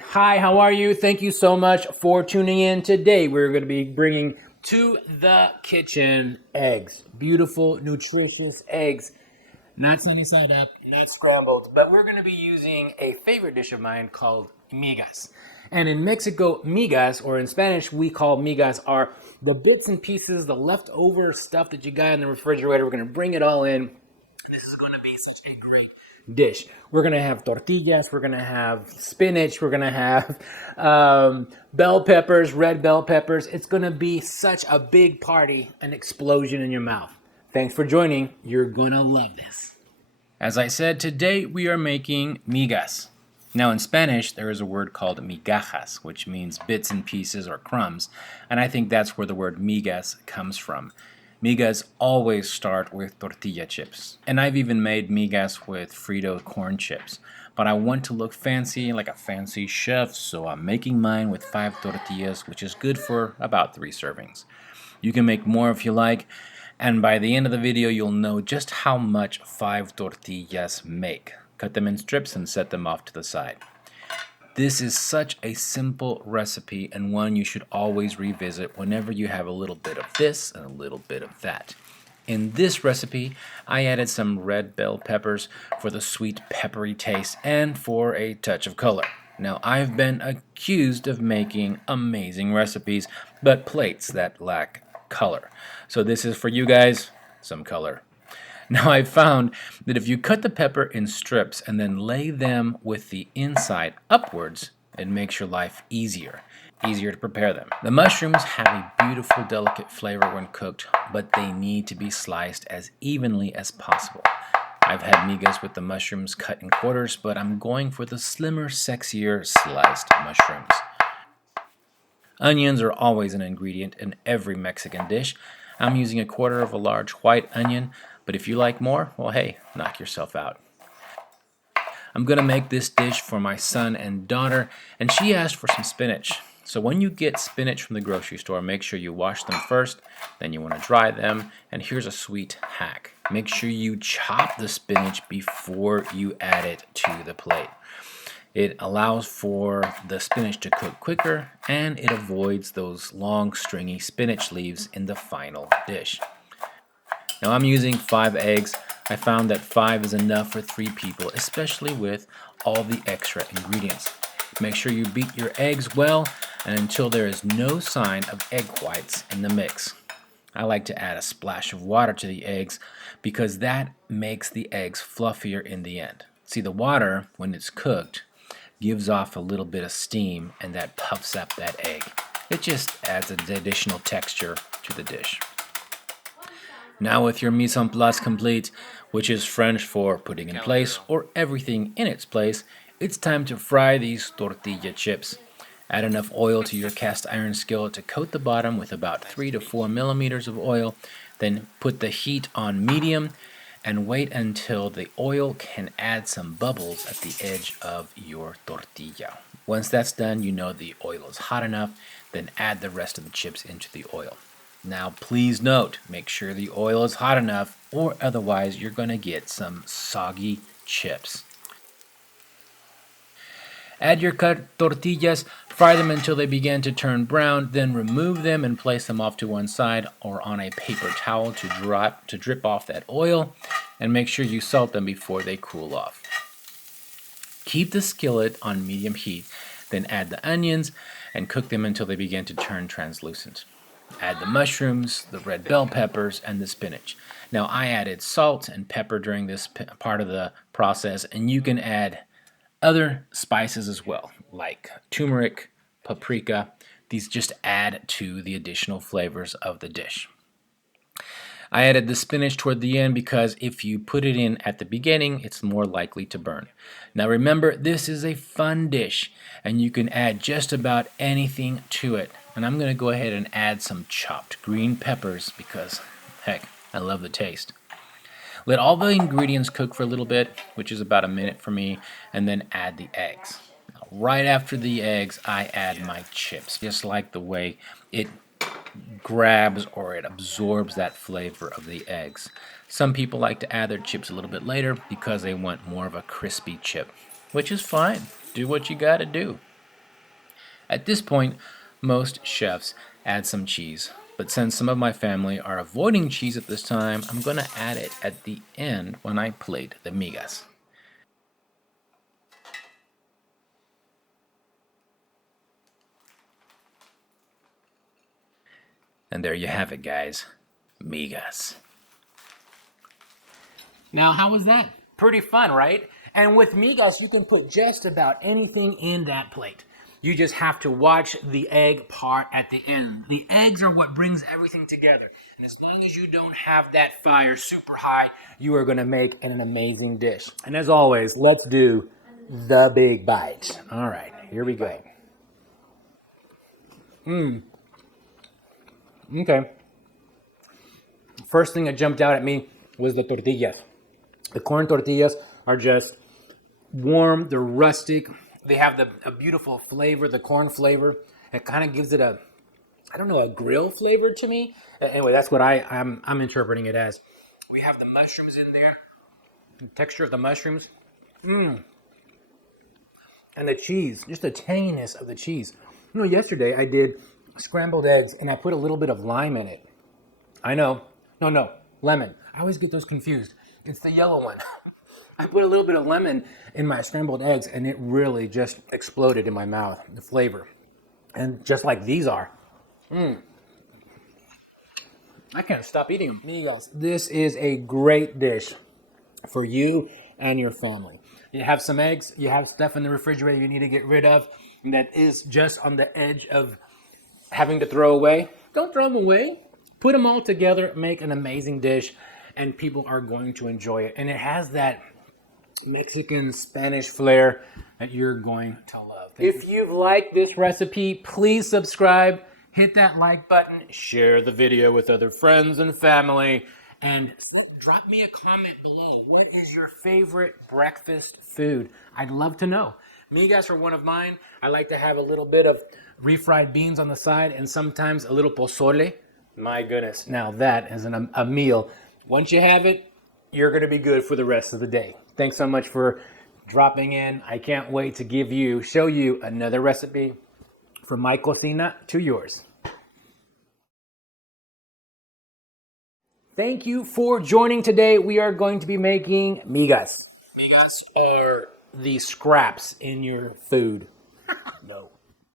Hi, how are you? Thank you so much for tuning in. Today we're going to be bringing to the kitchen eggs. Beautiful, nutritious eggs. Not sunny side up, not scrambled, but we're going to be using a favorite dish of mine called migas. And in Mexico, migas, or in Spanish, we call migas, are the bits and pieces, the leftover stuff that you got in the refrigerator. We're going to bring it all in. This is going to be such a great dish. We're going to have tortillas. We're going to have spinach. We're going to have bell peppers, red bell peppers. It's going to be such a big party, an explosion in your mouth. Thanks for joining. You're going to love this. As I said, today we are making migas. Now in Spanish, there is a word called migajas, which means bits and pieces or crumbs, and I think that's where the word migas comes from. Migas always start with tortilla chips, and I've even made migas with Frito corn chips. But I want to look fancy, like a fancy chef, so I'm making mine with 5 tortillas, which is good for about 3 servings. You can make more if you like, and by the end of the video you'll know just how much 5 tortillas make. Cut them in strips and set them off to the side. This is such a simple recipe and one you should always revisit whenever you have a little bit of this and a little bit of that. In this recipe, I added some red bell peppers for the sweet peppery taste and for a touch of color. Now, I've been accused of making amazing recipes, but plates that lack color. So this is for you guys, some color. Now I've found that if you cut the pepper in strips and then lay them with the inside upwards, it makes your life easier to prepare them. The mushrooms have a beautiful, delicate flavor when cooked, but they need to be sliced as evenly as possible. I've had migas with the mushrooms cut in quarters, but I'm going for the slimmer, sexier sliced mushrooms. Onions are always an ingredient in every Mexican dish. I'm using a quarter of a large white onion, but if you like more, well hey, knock yourself out. I'm going to make this dish for my son and daughter, and she asked for some spinach. So when you get spinach from the grocery store, make sure you wash them first, then you want to dry them, and here's a sweet hack. Make sure you chop the spinach before you add it to the plate. It allows for the spinach to cook quicker, and it avoids those long stringy spinach leaves in the final dish. Now I'm using 5 eggs. I found that 5 is enough for 3 people, especially with all the extra ingredients. Make sure you beat your eggs well and until there is no sign of egg whites in the mix. I like to add a splash of water to the eggs because that makes the eggs fluffier in the end. See, the water, when it's cooked, gives off a little bit of steam and that puffs up that egg. It just adds an additional texture to the dish. Now with your mise en place complete, which is French for putting in place or everything in its place, it's time to fry these tortilla chips. Add enough oil to your cast iron skillet to coat the bottom with about 3 to 4 millimeters of oil, then put the heat on medium and wait until the oil can add some bubbles at the edge of your tortilla. Once that's done, you know the oil is hot enough, then add the rest of the chips into the oil. Now please note, make sure the oil is hot enough or otherwise you're going to get some soggy chips. Add your cut tortillas, fry them until they begin to turn brown, then remove them and place them off to one side or on a paper towel to drip off that oil, and make sure you salt them before they cool off. Keep the skillet on medium heat, then add the onions and cook them until they begin to turn translucent. Add the mushrooms, the red bell peppers, and the spinach. Now I added salt and pepper during this part of the process, and you can add other spices as well, like turmeric, paprika. These just add to the additional flavors of the dish. I added the spinach toward the end because if you put it in at the beginning, it's more likely to burn. Now remember, this is a fun dish, and you can add just about anything to it. And I'm going to go ahead and add some chopped green peppers because, heck, I love the taste. Let all the ingredients cook for a little bit, which is about a minute for me, and then add the eggs. Now, right after the eggs, I add my chips, just like the way it grabs or it absorbs that flavor of the eggs. Some people like to add their chips a little bit later because they want more of a crispy chip, which is fine. Do what you gotta do. At this point, most chefs add some cheese, but since some of my family are avoiding cheese at this time, I'm going to add it at the end when I plate the migas. And there you have it, guys. Migas. Now, how was that? Pretty fun, right? And with migas, you can put just about anything in that plate. You just have to watch the egg part at the end. The eggs are what brings everything together. And as long as you don't have that fire super high, you are going to make an amazing dish. And as always, let's do the big bite. All right, here we go. Okay. First thing that jumped out at me was the tortillas. The corn tortillas are just warm, they're rustic, they have a beautiful flavor, the corn flavor. It kind of gives it a, I don't know, a grill flavor to me. Anyway, that's what I'm interpreting it as. We have the mushrooms in there, the texture of the mushrooms, and the cheese, just the tanginess of the cheese. You know, yesterday I did scrambled eggs and I put a little bit of lime in it. I know, no, lemon. I always get those confused. It's the yellow one. I put a little bit of lemon in my scrambled eggs and it really just exploded in my mouth, the flavor. And just like these are. I can't stop eating them. Migas, this is a great dish for you and your family. You have some eggs, you have stuff in the refrigerator you need to get rid of that is just on the edge of having to throw away. Don't throw them away. Put them all together, make an amazing dish, and people are going to enjoy it. And it has that Mexican Spanish flair that you're going to love. If you've liked this recipe, please subscribe, hit that like button, share the video with other friends and family, and drop me a comment below. What is your favorite breakfast food? I'd love to know. Migas are one of mine. I like to have a little bit of refried beans on the side and sometimes a little pozole. My goodness, now that is a meal. Once you have it, you're going to be good for the rest of the day. Thanks so much for dropping in. I can't wait to show you another recipe from my cocina to yours. Thank you for joining today. We are going to be making migas. Migas are the scraps in your food. No.